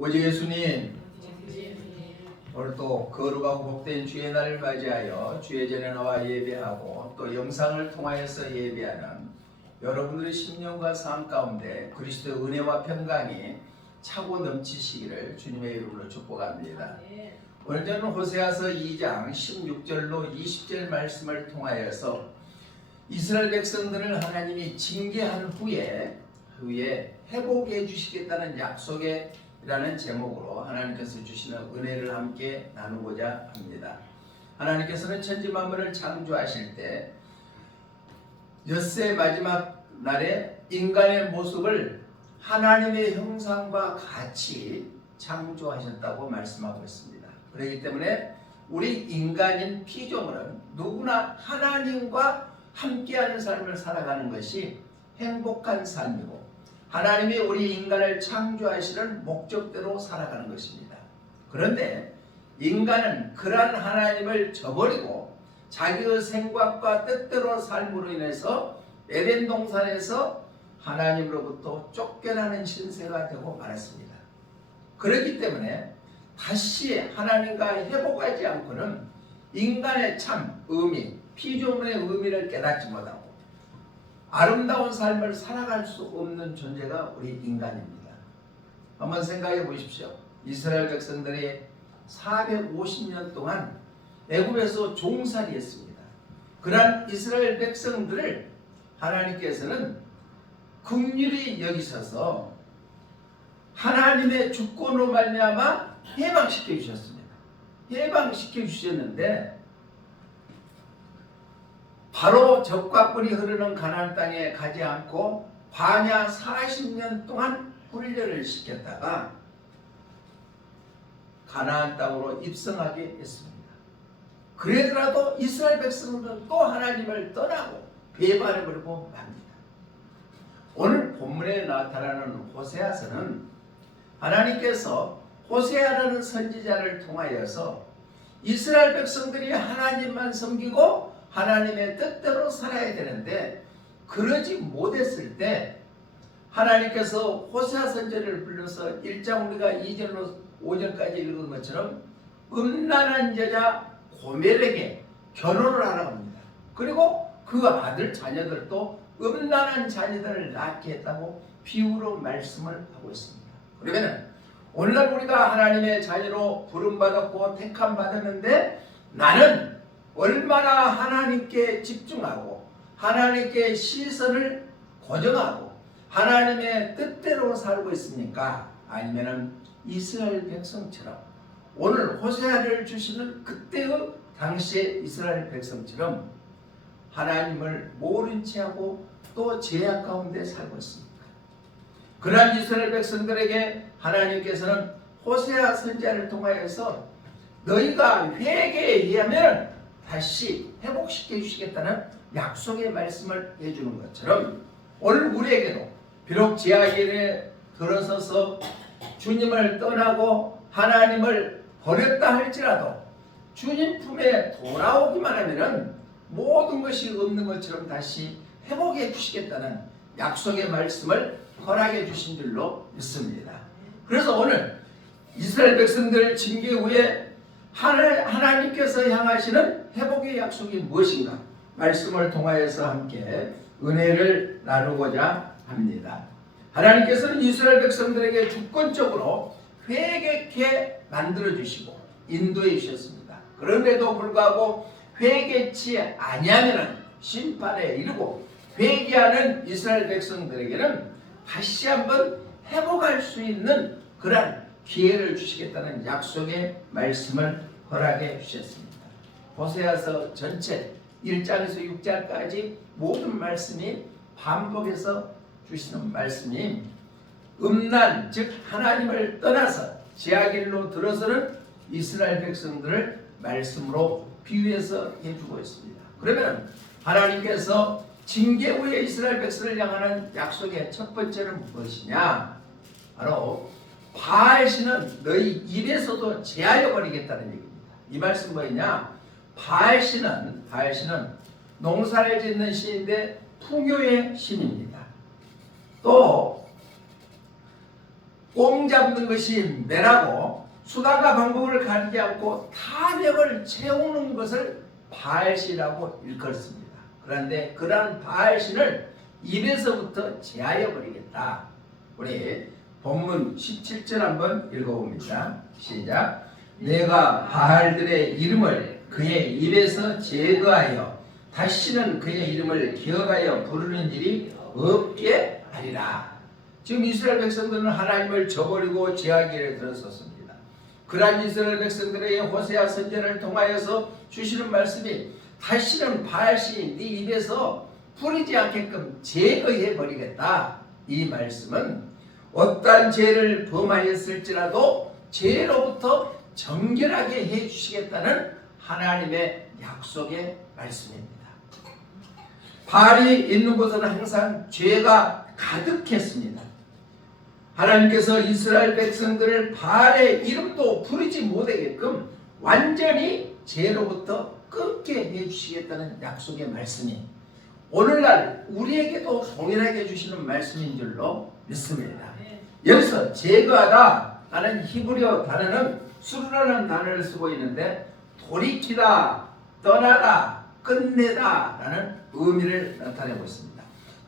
오직 예수님, 오늘 또 거룩하고 복된 주의 날을 맞이하여 주의 전에 나와 예배하고 또 영상을 통하여서 예배하는 여러분들의 심령과 삶 가운데 그리스도의 은혜와 평강이 차고 넘치시기를 주님의 이름으로 축복합니다. 오늘 저는 호세아서 2장 16절로 20절 말씀을 통하여서 이스라엘 백성들을 하나님이 징계한 후에 회복해 주시겠다는 약속이라는 제목으로 하나님께서 주시는 은혜를 함께 나누고자 합니다. 하나님께서는 천지 만물을 창조하실 때 엿새 마지막 날에 인간의 모습을 하나님의 형상과 같이 창조하셨다고 말씀하고 있습니다. 그렇기 때문에 우리 인간인 피조물은 누구나 하나님과 함께하는 삶을 살아가는 것이 행복한 삶이고 하나님이 우리 인간을 창조하시는 목적대로 살아가는 것입니다. 그런데 인간은 그러한 하나님을 저버리고 자기의 생각과 뜻대로 삶으로 인해서 에덴 동산에서 하나님으로부터 쫓겨나는 신세가 되고 말았습니다. 그렇기 때문에 다시 하나님과 회복하지 않고는 인간의 참 의미, 피조물의 의미를 깨닫지 못하고 아름다운 삶을 살아갈 수 없는 존재가 우리 인간입니다. 한번 생각해 보십시오. 이스라엘 백성들이 450년 동안 애굽에서 종살이했습니다. 그러한 이스라엘 백성들을 하나님께서는 긍휼히 여기셔서 하나님의 주권으로 말미암아 해방시켜 주셨습니다. 해방시켜 주셨는데 바로 적과 꿀이 흐르는 가나안 땅에 가지 않고 광야 40년 동안 훈련을 시켰다가 가나안 땅으로 입성하게 했습니다. 그러더라도 이스라엘 백성들은 또 하나님을 떠나고 배반해버리고 맙니다. 오늘 본문에 나타나는 호세아서는 하나님께서 호세아라는 선지자를 통하여서 이스라엘 백성들이 하나님만 섬기고 하나님의 뜻대로 살아야 되는데 그러지 못했을 때 하나님께서 호세아 선지자를 불러서 1장 우리가 2절로 5절까지 읽은 것처럼 음란한 여자 고멜에게 결혼을 하라고 합니다. 그리고 그 아들 자녀들도 음란한 자녀들을 낳게 했다고 비유로 말씀을 하고 있습니다. 그러면 오늘날 우리가 하나님의 자녀로 부름받았고 택함 받았는데 나는 얼마나 하나님께 집중하고 하나님께 시선을 고정하고 하나님의 뜻대로 살고 있습니까? 아니면은 이스라엘 백성처럼 오늘 호세아를 주시는 그때의 당시의 이스라엘 백성처럼 하나님을 모른 채 하고 또 죄악 가운데 살고 있습니까? 그러한 이스라엘 백성들에게 하나님께서는 호세아 선지자를 통하여서 너희가 회개해야 하면 다시 회복시켜 주시겠다는 약속의 말씀을 해주는 것처럼 오늘 우리에게도 비록 죄악에 들어서서 주님을 떠나고 하나님을 버렸다 할지라도 주님 품에 돌아오기만 하면은 모든 것이 없는 것처럼 다시 회복해 주시겠다는 약속의 말씀을 허락해 주신 줄로 믿습니다. 그래서 오늘 이스라엘 백성들 징계 후에 하나님께서 향하시는 회복의 약속이 무엇인가 말씀을 통하여서 함께 은혜를 나누고자 합니다. 하나님께서는 이스라엘 백성들에게 주권적으로 회개케 만들어 주시고 인도해 주셨습니다. 그런데도 불구하고 회개치 아니하면 심판에 이르고 회개하는 이스라엘 백성들에게는 다시 한번 회복할 수 있는 그런 기회를 주시겠다는 약속의 말씀을 허락해 주셨습니다. 호세아서 전체 1장에서 6장까지 모든 말씀이 반복해서 주시는 말씀이 음란 즉 하나님을 떠나서 죄악길로 들어서는 이스라엘 백성들을 말씀으로 비유해서 해주고 있습니다. 그러면 하나님께서 징계 후에 이스라엘 백성을 향하는 약속의 첫 번째는 무엇이냐? 바로 바알신은 너희 입에서도 제하여 버리겠다는 얘기입니다. 이 말씀 뭐냐? 바알신은 농사를 짓는 신인데 풍요의 신입니다. 또 꽁 잡는 것이 매라고 수단과 방법을 가리지 않고 탐욕을 채우는 것을 바알신이라고 일컫습니다. 그런데 그러한 바알신을 입에서부터 제하여 버리겠다. 우리 본문 17절 한번 읽어봅니다. 시작. 내가 바알들의 이름을 그의 입에서 제거하여 다시는 그의 이름을 기억하여 부르는 일이 없게 하리라. 지금 이스라엘 백성들은 하나님을 저버리고 제하기를 들었었습니다. 그러한 이스라엘 백성들에게 호세아 선지자를 통하여서 주시는 말씀이 다시는 바알신이 네 입에서 풀이지 않게끔 제거해 버리겠다. 이 말씀은 어떠한 죄를 범하였을지라도 죄로부터 정결하게 해주시겠다는 하나님의 약속의 말씀입니다. 바알이 있는 곳은 항상 죄가 가득했습니다. 하나님께서 이스라엘 백성들을 바알의 이름도 부르지 못하게끔 완전히 죄로부터 끊게 해주시겠다는 약속의 말씀이 오늘날 우리에게도 동일하게 주시는 말씀인 줄로 믿습니다. 여기서 제거하다 라는 히브리어 단어는 수르라는 단어를 쓰고 있는데 돌이키다, 떠나다, 끝내다 라는 의미를 나타내고 있습니다.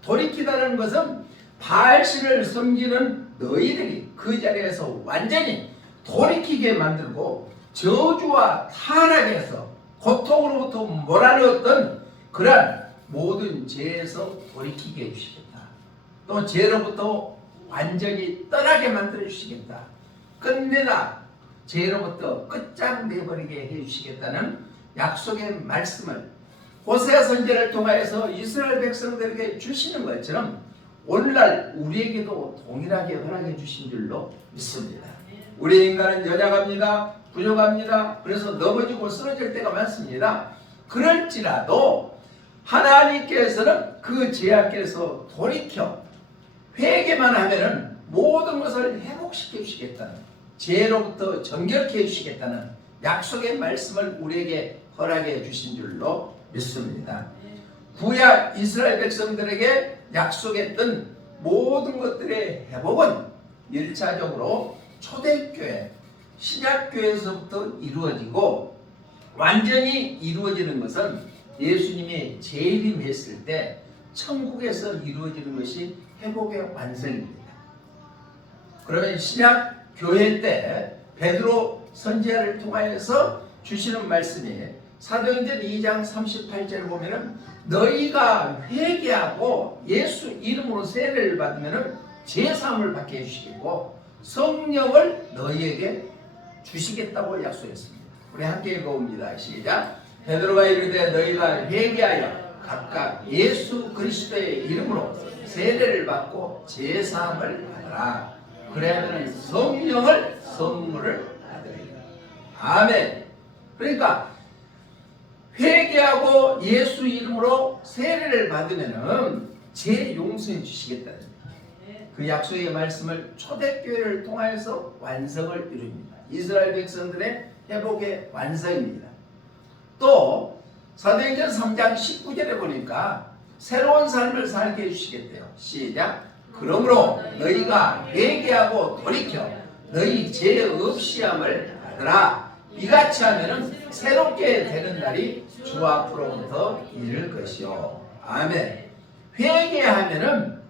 돌이키다라는 것은 바알신을 섬기는 너희들이 그 자리에서 완전히 돌이키게 만들고 저주와 타락에서 고통으로부터 몰아넣었던 그러한 모든 죄에서 돌이키게 해주시겠다. 또 죄로부터 완전히 떠나게 만들어 주시겠다. 끝내다, 죄로부터 끝장내버리게 해주시겠다는 약속의 말씀을 호세아 선지자를 통하여서 이스라엘 백성들에게 주시는 것처럼 오늘날 우리에게도 동일하게 허락해 주신 줄로 믿습니다. 우리 인간은 연약합니다. 부족합니다. 그래서 넘어지고 쓰러질 때가 많습니다. 그럴지라도 하나님께서는 그 죄악에서 돌이켜 회개만 하면은 모든 것을 회복시켜 주시겠다는, 죄로부터 정결케 해주시겠다는 약속의 말씀을 우리에게 허락해 주신 줄로 믿습니다. 구약 이스라엘 백성들에게 약속했던 모든 것들의 회복은 1차적으로 초대교회, 신약교회에서부터 이루어지고 완전히 이루어지는 것은 예수님이 재림했을 때 천국에서 이루어지는 것이 회복의 완성입니다. 그러면 신약교회 때 베드로 선지자를 통하여서 주시는 말씀이 사도행전 2장 38절을 보면은 너희가 회개하고 예수 이름으로 세례를 받으면은 제사함을 받게 해주시고 성령을 너희에게 주시겠다고 약속했습니다. 우리 함께 읽어봅니다. 시작. 베드로가 이르되 너희가 회개하여 각각 예수 그리스도의 이름으로 세례를 받고 제사함을 받으라. 그래야만 성령을 선물을 받으리라. 아멘. 그러니까 회개하고 예수 이름으로 세례를 받으면은 죄 용서해 주시겠다는 그 약속의 말씀을 초대교회를 통하여서 완성을 이룹니다. 이스라엘 백성들의 회복의 완성입니다. 또 사도행전 3장 19절에 보니까 새로운 삶을 살게 해주시겠대요. 시작. 그러므로 너희가 회개하고 돌이켜 너희 죄 없이 함을 받으라. 이같이 하면은 새롭게 되는 날이 주 앞으로부터 이를 것이요. 아멘. 회개하면은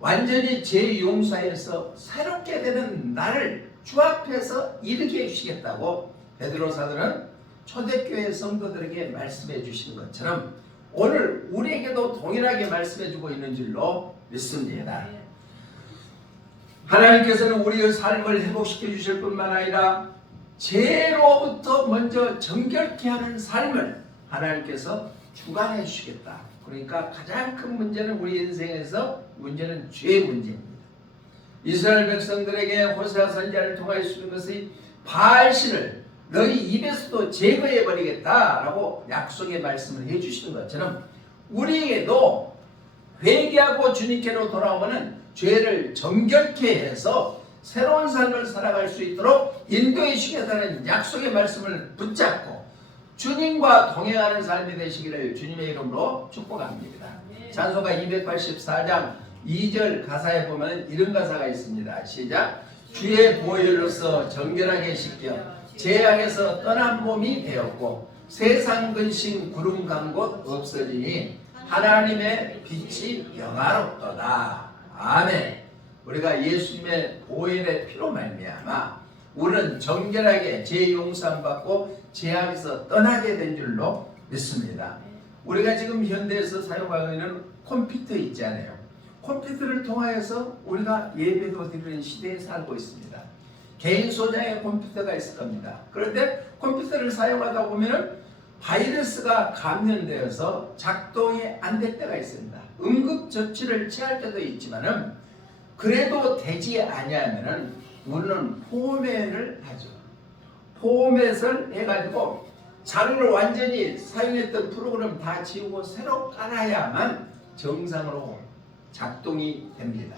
완전히 죄 용서해서 새롭게 되는 날을 주 앞에서 이르게 해주시겠다고 베드로 사도는 초대교회 성도들에게 말씀해 주신 것처럼 오늘 우리에게도 동일하게 말씀해 주고 있는 줄로 믿습니다. 하나님께서는 우리의 삶을 회복시켜 주실 뿐만 아니라 죄로부터 먼저 정결케 하는 삶을 하나님께서 주관해 주시겠다. 그러니까 가장 큰 문제는 우리 인생에서 문제는 죄의 문제입니다. 이스라엘 백성들에게 호세아 선지자를 통하여 주는 것이 바알신을 너희 입에서도 제거해 버리겠다라고 약속의 말씀을 해주시는 것처럼 우리에게도 회개하고 주님께로 돌아오면 죄를 정결케 해서 새로운 삶을 살아갈 수 있도록 인도해 주시겠다는 약속의 말씀을 붙잡고 주님과 동행하는 삶이 되시기를 주님의 이름으로 축복합니다. 찬송가 284장 2절 가사에 보면 이런 가사가 있습니다. 시작. 주의 보혈로서 정결하게 씻겨 죄악에서 떠난 몸이 되었고 세상 근심 구름 간 곳 없어지니 하나님의 빛이 영화롭도다. 아멘. 우리가 예수님의 보혈의 피로 말미암아 우리는 정결하게 죄 용서함 받고 죄악에서 떠나게 된 줄로 믿습니다. 우리가 지금 현대에서 사용하고 있는 컴퓨터 있지 않아요? 컴퓨터를 통하여서 우리가 예배도 드리는 시대에 살고 있습니다. 개인 소장의 컴퓨터가 있을 겁니다. 그런데 컴퓨터를 사용하다 보면 바이러스가 감염되어서 작동이 안 될 때가 있습니다. 응급조치를 취할 때도 있지만은 그래도 되지 아니하면은 우리는 포맷을 하죠. 포맷을 해가지고 자료를 완전히 사용했던 프로그램 다 지우고 새로 깔아야만 정상으로 작동이 됩니다.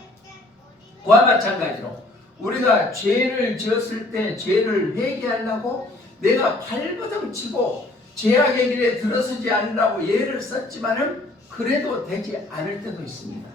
그와 마찬가지로 우리가 죄를 지었을 때 죄를 회개하려고 내가 발버둥 치고 죄악의 길에 들어서지 않으라고 예를 썼지만은 그래도 되지 않을 때도 있습니다.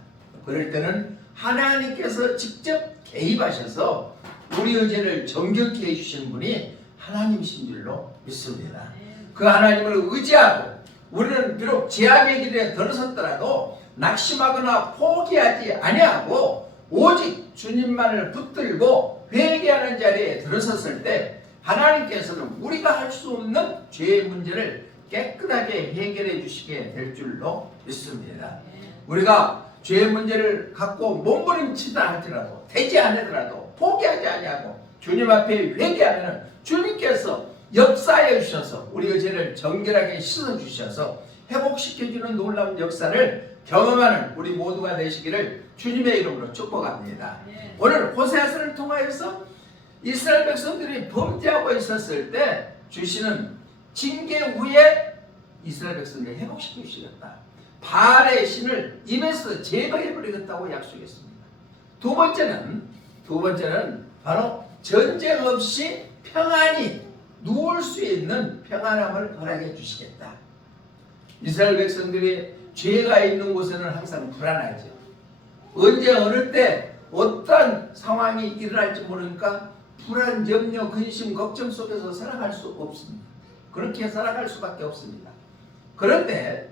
그럴 때는 하나님께서 직접 개입하셔서 우리의 죄를 정결케 해주신 분이 하나님이신 줄로 믿습니다. 그 하나님을 의지하고 우리는 비록 죄악의 길에 들어섰더라도 낙심하거나 포기하지 아니하고 오직 주님만을 붙들고 회개하는 자리에 들어섰을 때 하나님께서는 우리가 할 수 없는 죄의 문제를 깨끗하게 해결해 주시게 될 줄로 믿습니다. 우리가 죄의 문제를 갖고 몸부림치다 할지라도 되지 않으더라도 포기하지 아니하고 주님 앞에 회개하면 주님께서 역사해 주셔서 우리의 죄를 정결하게 씻어 주셔서 회복시켜주는 놀라운 역사를 경험하는 우리 모두가 되시기를 주님의 이름으로 축복합니다. 오늘 호세아서를 통하여서 이스라엘 백성들이 범죄하고 있었을 때 주시는 징계 후에 이스라엘 백성들을 회복시켜 주시겠다. 바알의 신을 입에서 제거해버리겠다고 약속했습니다. 두 번째는 바로 전쟁 없이 평안히 누울 수 있는 평안함을 허락해 주시겠다. 이스라엘 백성들이 죄가 있는 곳에는 항상 불안하죠. 언제 어느 때 어떤 상황이 일어날지 모르니까 불안, 염려, 근심, 걱정 속에서 살아갈 수 없습니다. 그렇게 살아갈 수밖에 없습니다. 그런데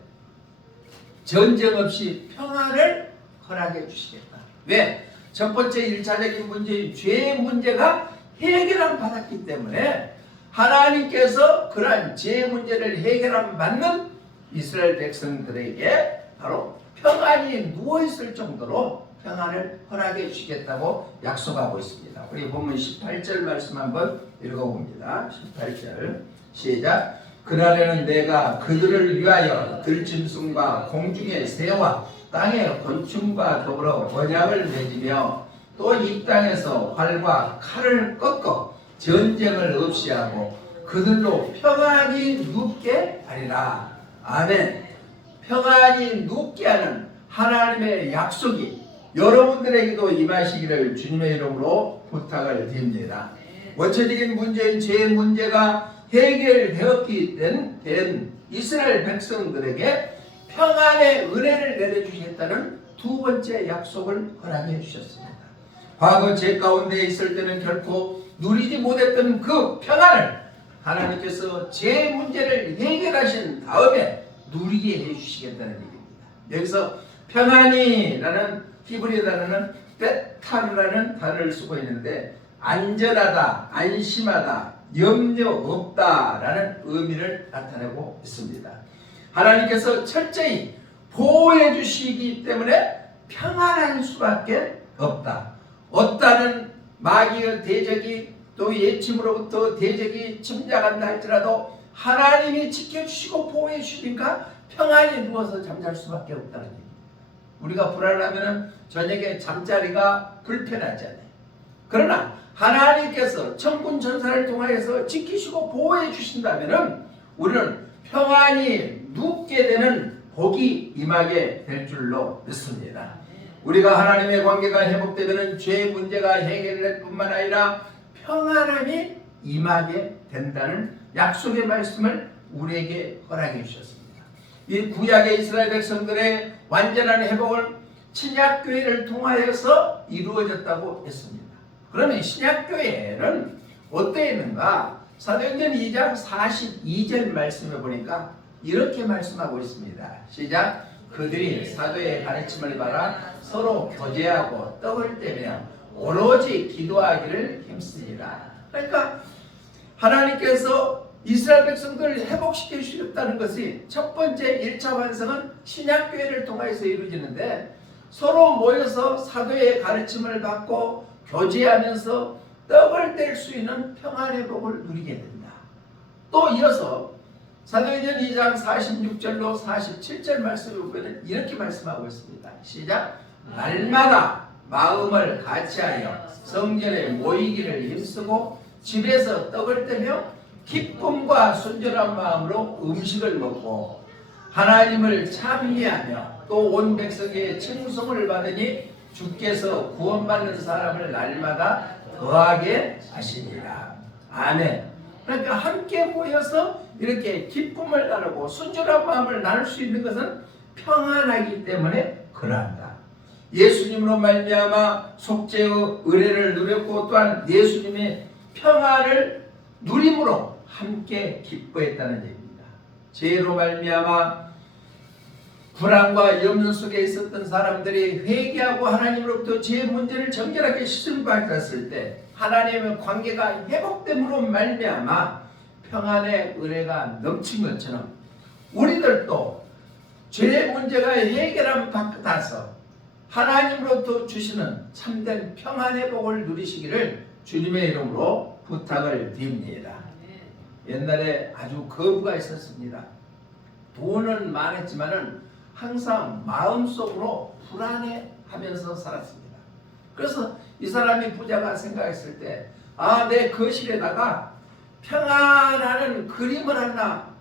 전쟁 없이 평안을 허락해 주시겠다. 왜? 첫 번째 1차적인 문제인 죄의 문제가 해결함 받았기 때문에 하나님께서 그러한 죄의 문제를 해결함 받는 이스라엘 백성들에게 바로 평안히 누워있을 정도로 평안을 허락해 주시겠다고 약속하고 있습니다. 우리 본문 18절 말씀 한번 읽어봅니다. 18절 시작. 그날에는 내가 그들을 위하여 들짐승과 공중의 새와 땅의 곤충과 더불어 언약을 맺으며 또 이 땅에서 활과 칼을 꺾어 전쟁을 없이 하고 그들로 평안히 눕게 하리라. 아멘. 평안히 눕게 하는 하나님의 약속이 여러분들에게도 임하시기를 주님의 이름으로 부탁을 드립니다. 원초적인 문제인 죄의 문제가 해결되었기 된 이스라엘 백성들에게 평안의 은혜를 내려주시겠다는 두 번째 약속을 허락해 주셨습니다. 과거 죄 가운데 있을 때는 결코 누리지 못했던 그 평안을 하나님께서 죄 문제를 해결하신 다음에 누리게 해주시겠다는 얘기입니다. 여기서 평안이라는 히브리 단어는 베탄이라는 단어를 쓰고 있는데 안전하다, 안심하다, 염려 없다라는 의미를 나타내고 있습니다. 하나님께서 철저히 보호해 주시기 때문에 평안할 수밖에 없다. 어떠한 마귀의 대적이 또 예침으로부터 대적이 침략한다 할지라도 하나님이 지켜주시고 보호해 주시니까 평안히 누워서 잠잘 수밖에 없다는 얘기입니다. 우리가 불안하면 저녁에 잠자리가 불편하잖아요. 그러나 하나님께서 천군 천사를 통하여서 지키시고 보호해 주신다면 우리는 평안히 눕게 되는 복이 임하게 될 줄로 믿습니다. 우리가 하나님의 관계가 회복되면 죄의 문제가 해결될 뿐만 아니라 평안함이 임하게 된다는 약속의 말씀을 우리에게 허락해 주셨습니다. 이 구약의 이스라엘 백성들의 완전한 회복을 신약교회를 통하여서 이루어졌다고 했습니다. 그러면 신약교회는 어떠 있는가? 사도행전 2장 42절 말씀을 보니까 이렇게 말씀하고 있습니다. 시작. 그들이 사도의 가르침을 받아 서로 교제하고 떡을 떼며 오로지 기도하기를 힘씁니다. 그러니까 하나님께서 이스라엘 백성들을 회복시켜 주셨다는 것이 첫 번째 1차 완성은 신약교회를 통해서 이루어지는데, 서로 모여서 사도의 가르침을 받고 교제하면서 떡을 뗄 수 있는 평안의 복을 누리게 된다. 또 이어서 사도행전 2장 46절로 47절 말씀을 보면 이렇게 말씀하고 있습니다. 시작. 날마다 마음을 같이하여 성전에 모이기를 힘쓰고 집에서 떡을 떼며 기쁨과 순전한 마음으로 음식을 먹고 하나님을 찬미하며 또 온 백성의 칭송을 받으니 주께서 구원받는 사람을 날마다 더하게 하시니라. 아멘. 그러니까 함께 모여서 이렇게 기쁨을 나누고 순전한 마음을 나눌 수 있는 것은 평안하기 때문에 그러한다. 예수님으로 말미암아 속죄의 의뢰를 누렸고 또한 예수님의 평안을 누림으로 함께 기뻐했다는 얘기입니다. 죄로 말미암아 불안과 염려 속에 있었던 사람들이 회개하고 하나님으로부터 죄의 문제를 정결하게 씻음 받았을 때 하나님의 관계가 회복됨으로 말미암아 평안의 은혜가 넘친 것처럼 우리들도 죄의 문제가 해결함 받아서 하나님으로부터 주시는 참된 평안의 복을 누리시기를 주님의 이름으로 부탁을 드립니다. 옛날에 아주 거부가 있었습니다. 돈은 많았지만은 항상 마음속으로 불안해하면서 살았습니다. 그래서 이 사람이 부자가 생각했을 때, 내 거실에다가 평안하는 그림을 하나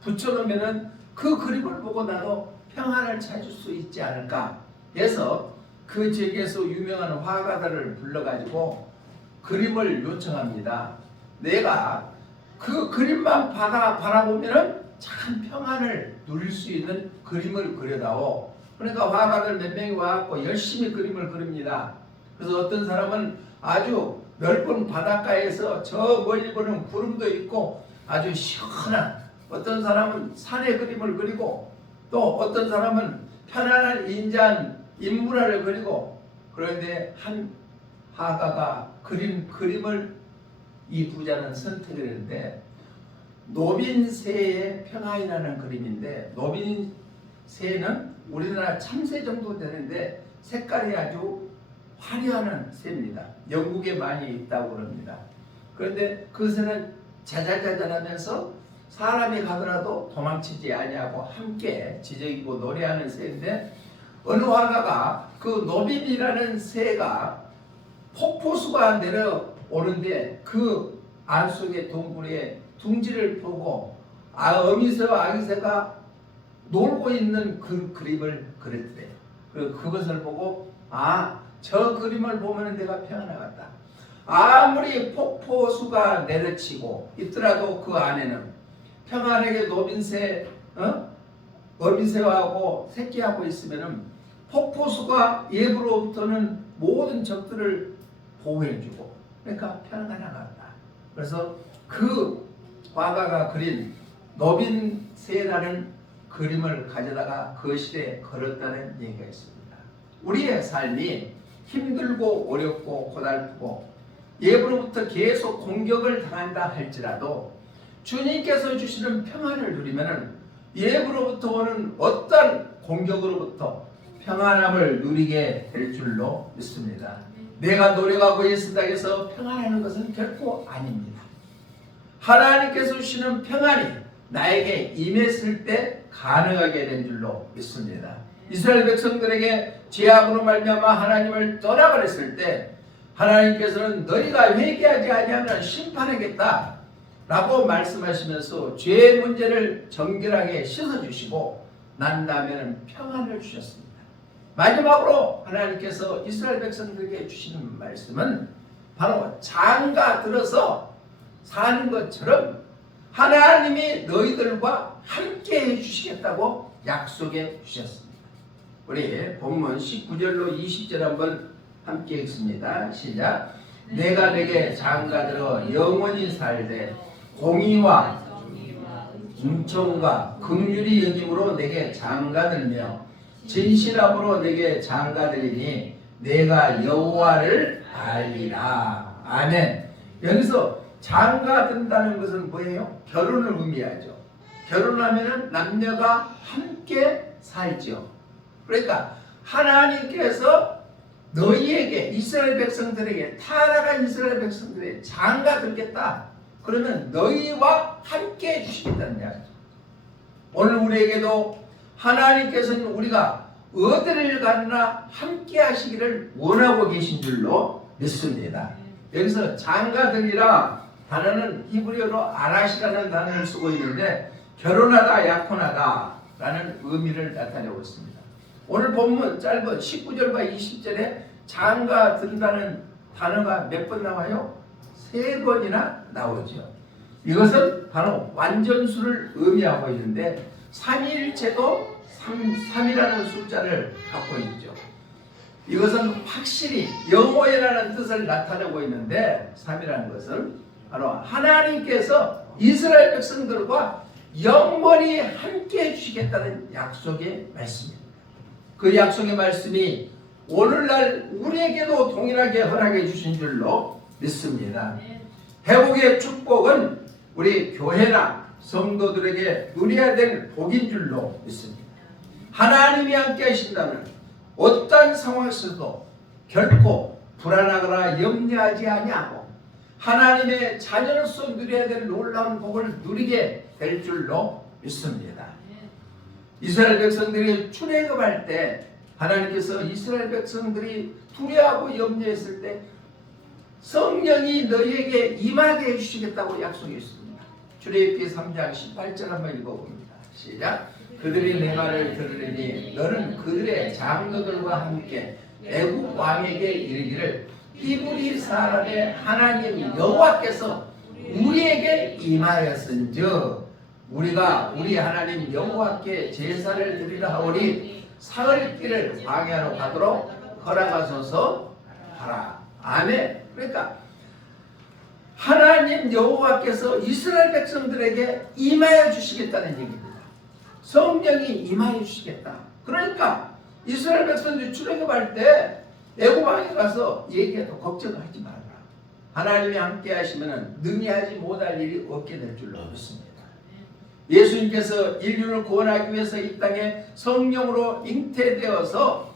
붙여놓으면은 그 그림을 보고 나도 평안을 찾을 수 있지 않을까 해서 그 지역에서 유명한 화가들을 불러가지고 그림을 요청합니다. 내가 그 그림만 바라보면은 참 평안을 누릴 수 있는 그림을 그려다오. 그러니까 화가들 몇 명이 와갖고 열심히 그림을 그립니다. 그래서 어떤 사람은 아주 넓은 바닷가에서 저 멀리 보는 구름도 있고 아주 시원한, 어떤 사람은 산의 그림을 그리고 또 어떤 사람은 편안한 인자한 인물화를 그리고, 그런데 한 화가가 그림을 이 부자는 선택을 했는데 노빈새의 평안이라는 그림인데, 노빈새는 우리나라 참새 정도 되는데 색깔이 아주 화려한 새입니다. 영국에 많이 있다고 그럽니다. 그런데 그 새는 자잘자잘하면서 사람이 가더라도 도망치지 아니하고 함께 지저귀고 노래하는 새인데, 어느 화가가 그 노빈이라는 새가 폭포수가 내려오는데 그 안속의 동굴에 둥지를 보고 어미새와 아기새가 놀고 있는 그 그림을 그렸대요. 그것을 보고 저 그림을 보면 내가 평안하겠다. 아무리 폭포수가 내려치고 있더라도 그 안에는 평안하게 노빈새, 어미새하고 새끼하고 있으면은 폭포수가 예부로부터는 모든 적들을 보호해주고, 그러니까 평안하겠다. 그래서 그 화가가 그린 노빈새라는 그림을 가져다가 거실에 걸었다는 얘기가 있습니다. 우리의 삶이 힘들고 어렵고 고달프고 예부로부터 계속 공격을 당한다 할지라도 주님께서 주시는 평안을 누리면은 예부로부터 오는 어떤 공격으로부터 평안함을 누리게 될 줄로 믿습니다. 내가 노력하고 애쓴다 해서 평안하는 것은 결코 아닙니다. 하나님께서 주시는 평안이 나에게 임했을 때 가능하게 된 줄로 믿습니다. 이스라엘 백성들에게 죄악으로 말미암아 하나님을 떠나버렸을 때 하나님께서는 너희가 회개하지 아니하면 심판하겠다 라고 말씀하시면서 죄의 문제를 정결하게 씻어주시고 난 다음에는 평안을 주셨습니다. 마지막으로 하나님께서 이스라엘 백성들에게 주시는 말씀은 바로 장가 들어서 사는 것처럼 하나님이 너희들과 함께 해주시겠다고 약속해 주셨습니다. 우리 본문 19절로 20절 한번 함께 읽습니다. 시작. 내가 내게 장가들어 영원히 살되 공의와 은총과 긍휼이 여김으로 내게 장가들며 진실함으로 내게 장가들이니 내가 여호와를 알리라. 아멘. 여기서 장가든다는 것은 뭐예요? 결혼을 의미하죠. 결혼하면은 남녀가 함께 살죠. 그러니까 하나님께서 너희에게 이스라엘 백성들에게 타락한 이스라엘 백성들에게 장가들겠다. 그러면 너희와 함께 해주시겠다는 이야기죠. 오늘 우리에게도 하나님께서는 우리가 어디를 가나 함께 하시기를 원하고 계신 줄로 믿습니다. 여기서 장가들이라 단어는 히브리어로 아라시라는 단어를 쓰고 있는데 결혼하다 약혼하다 라는 의미를 나타내고 있습니다. 오늘 본문 짧은 19절과 20절에 장가든다는 단어가 몇 번 나와요? 3번이나 나오죠. 이것은 바로 완전수를 의미하고 있는데 삼위일체도 3이라는 숫자를 갖고 있죠. 이것은 확실히 영원이라는 뜻을 나타내고 있는데 3이라는 것은 바로 하나님께서 이스라엘 백성들과 영원히 함께 해주시겠다는 약속의 말씀입니다. 그 약속의 말씀이 오늘날 우리에게도 동일하게 허락해 주신 줄로 믿습니다. 회복의 축복은 우리 교회나 성도들에게 누려야 될 복인 줄로 믿습니다. 하나님이 함께 하신다면 어떠한 상황에서도 결코 불안하거나 염려하지 아니하고 하나님의 자녀로서 누려야 될 놀라운 복을 누리게 될 줄로 믿습니다. 이스라엘 백성들이 출애굽할 때 하나님께서 이스라엘 백성들이 두려워하고 염려했을 때 성령이 너희에게 임하게 해주시겠다고 약속했습니다. 출애굽기 3장 18절 한번 읽어봅니다. 시작. 그들이 내 말을 들으니 너는 그들의 장로들과 함께 애국 왕에게 이르기를 히브리 사람의 하나님 여호와께서 우리에게 임하였은즉 우리가 우리 하나님 여호와께 제사를 드리라 하오니 사흘길을 광야로 가도록 허락하소서 하라. 아멘. 그러니까 하나님 여호와께서 이스라엘 백성들에게 임하여 주시겠다는 얘기입니다. 성령이 임하여 주시겠다. 그러니까 이스라엘 백성들이 출애굽할 때 애굽 왕에 가서 얘기해도 걱정하지 말라. 하나님이 함께 하시면 능히 하지 못할 일이 없게 될 줄로 믿습니다. 예수님께서 인류를 구원하기 위해서 이 땅에 성령으로 잉태되어서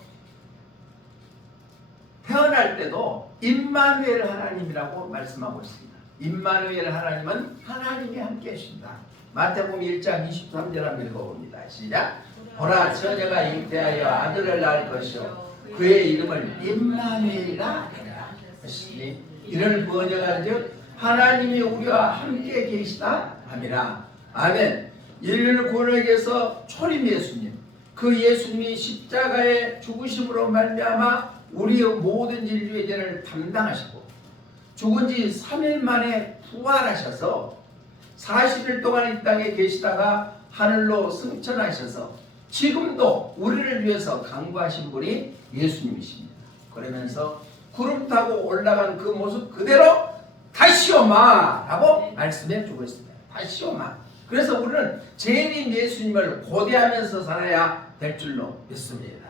태어날 때도 임마누엘 하나님이라고 말씀하고 있습니다. 임마누엘 하나님은 하나님이 함께 하신다. 마태복음 1장 23절 한번 읽어봅니다. 시작. 보라 처녀가 잉태하여 아들을 낳을 것이요 그의 이름을 임마누엘이라 하리라 하시니 이를 번역한즉 하나님이 우리와 함께 계시다 함이라. 아멘. 인류를 구원하기 위해서 초림 예수님, 그 예수님이 십자가의 죽으심으로 말미암아 우리의 모든 인류의 죄를 담당하시고 죽은 지 3일 만에 부활하셔서 40일 동안 이 땅에 계시다가 하늘로 승천하셔서 지금도 우리를 위해서 강구하신 분이 예수님이십니다. 그러면서 구름 타고 올라간 그 모습 그대로 다시 오마 라고 말씀해 주고 있습니다. 다시 오마. 그래서 우리는 재림 예수님을 고대하면서 살아야 될 줄로 믿습니다.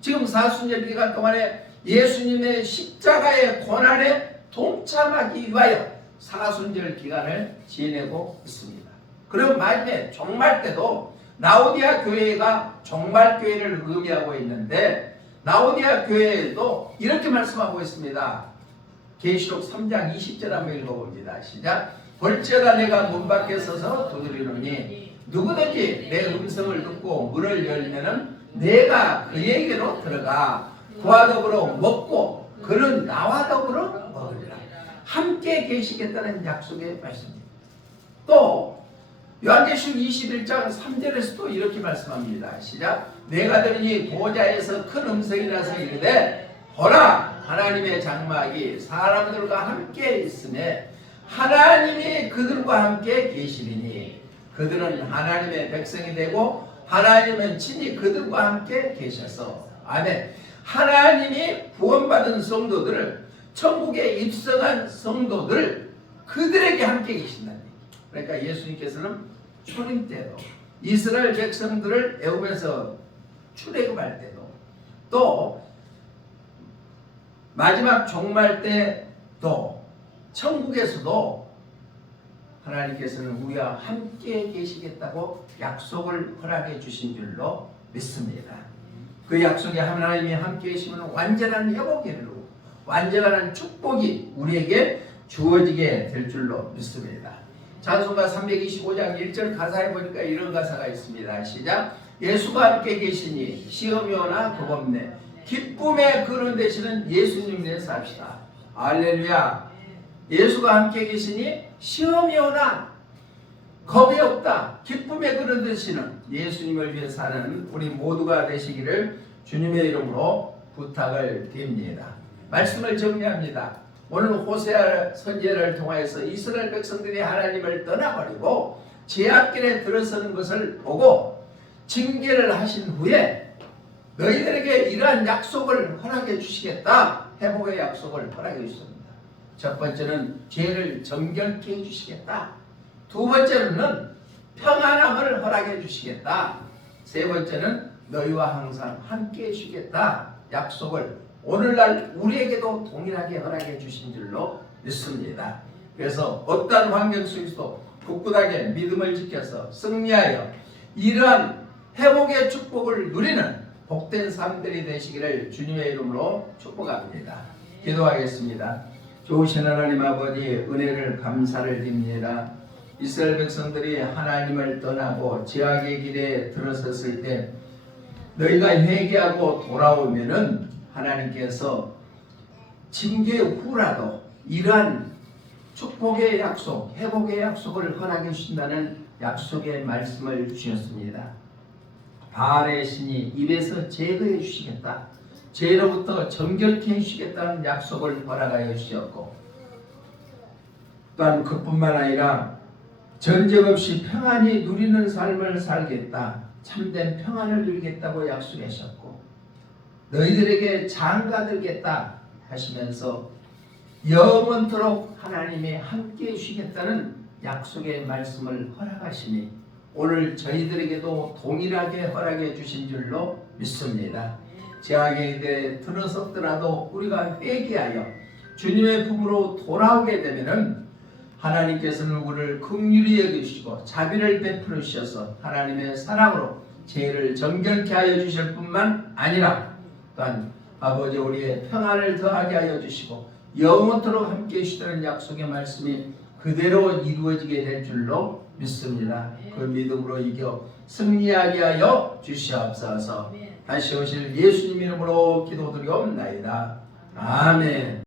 지금 사순절 기간 동안에 예수님의 십자가의 고난에 동참하기 위하여 사순절 기간을 지내고 있습니다. 그리고 마지막에 종말 때도 라오디아 교회가 종말 교회를 의미하고 있는데 라오디아 교회에도 이렇게 말씀하고 있습니다. 계시록 3장 20절 한번 읽어봅니다. 시작. 볼지어다 내가 문 밖에 서서 두드리노니 누구든지 내 음성을 듣고 문을 열면은 내가 그에게로 들어가 그와 더불어 먹고 그는 나와 더불어 먹으리라. 함께 계시겠다는 약속의 말씀입니다. 또 요한계시록 21장 3절에서도 이렇게 말씀합니다. 시작. 내가 들으니 보좌에서 큰 음성이 나서 이르되 보라 하나님의 장막이 사람들과 함께 있음에 하나님이 그들과 함께 계시리니 그들은 하나님의 백성이 되고 하나님은 친히 그들과 함께 계셔서 아멘. 하나님이 구원받은 성도들을 천국에 입성한 성도들 그들에게 함께 계신다는 얘기. 그러니까 예수님께서는 초림 때도 이스라엘 백성들을 애굽에서 출애굽할 때도 또 마지막 종말 때도 천국에서도 하나님께서는 우리와 함께 계시겠다고 약속을 허락해 주신 줄로 믿습니다. 그 약속에 하나님이 함께 계시면 완전한 회복이 이루고 완전한 축복이 우리에게 주어지게 될 줄로 믿습니다. 찬송가 325장 1절 가사에 보니까 이런 가사가 있습니다. 시작. 예수가 함께 계시니 시험이 오나 겁없네. 기쁨의 근원 되시는 예수님 위해서 삽시다. 할렐루야. 예수가 함께 계시니 시험이 오나 겁이 없다. 기쁨의 근원 되시는 예수님을 위해 사는 우리 모두가 되시기를 주님의 이름으로 부탁을 드립니다. 말씀을 정리합니다. 오늘 호세아 선지자를 통하여서 이스라엘 백성들이 하나님을 떠나버리고 제약길에 들어서는 것을 보고 징계를 하신 후에 너희들에게 이러한 약속을 허락해 주시겠다. 회복의 약속을 허락해 주셨습니다. 첫 번째는 죄를 정결케 해주시겠다. 두 번째는 평안함을 허락해 주시겠다. 세 번째는 너희와 항상 함께 해주시겠다. 약속을 오늘날 우리에게도 동일하게 허락해 주신 줄로 믿습니다. 그래서 어떠한 환경 속에서도 굳굳하게 믿음을 지켜서 승리하여 이러한 회복의 축복을 누리는 복된 삶들이 되시기를 주님의 이름으로 축복합니다. 기도하겠습니다. 좋으신 하나님 아버지 은혜를 감사를 드립니다. 이스라엘 백성들이 하나님을 떠나고 죄악의 길에 들어섰을 때 너희가 회개하고 돌아오면은 하나님께서 징계 후라도 이러한 축복의 약속, 회복의 약속을 허락해 주신다는 약속의 말씀을 주셨습니다. 바알의 신이 입에서 제거해 주시겠다. 죄로부터 정결케 해주시겠다는 약속을 허락하여 주셨고 또한 그뿐만 아니라 전쟁 없이 평안히 누리는 삶을 살겠다. 참된 평안을 누리겠다고 약속하셨고 너희들에게 장가들겠다 하시면서 영원토록 하나님이 함께 해주시겠다는 약속의 말씀을 허락하시니 오늘 저희들에게도 동일하게 허락해 주신 줄로 믿습니다. 죄악에 대해 들어섰더라도 우리가 회개하여 주님의 품으로 돌아오게 되면은 하나님께서는 우리를 긍휼히 여기시고 자비를 베풀어 주셔서 하나님의 사랑으로 죄를 정결케 하여 주실 뿐만 아니라 또한 아버지 우리의 평안을 더하게 하여 주시고 영원토록 함께 해주시는 약속의 말씀이 그대로 이루어지게 될 줄로 믿습니다. 그 믿음으로 이겨 승리하게 하여 주시옵소서. 다시 오실 예수님 이름으로 기도드리옵나이다. 아멘.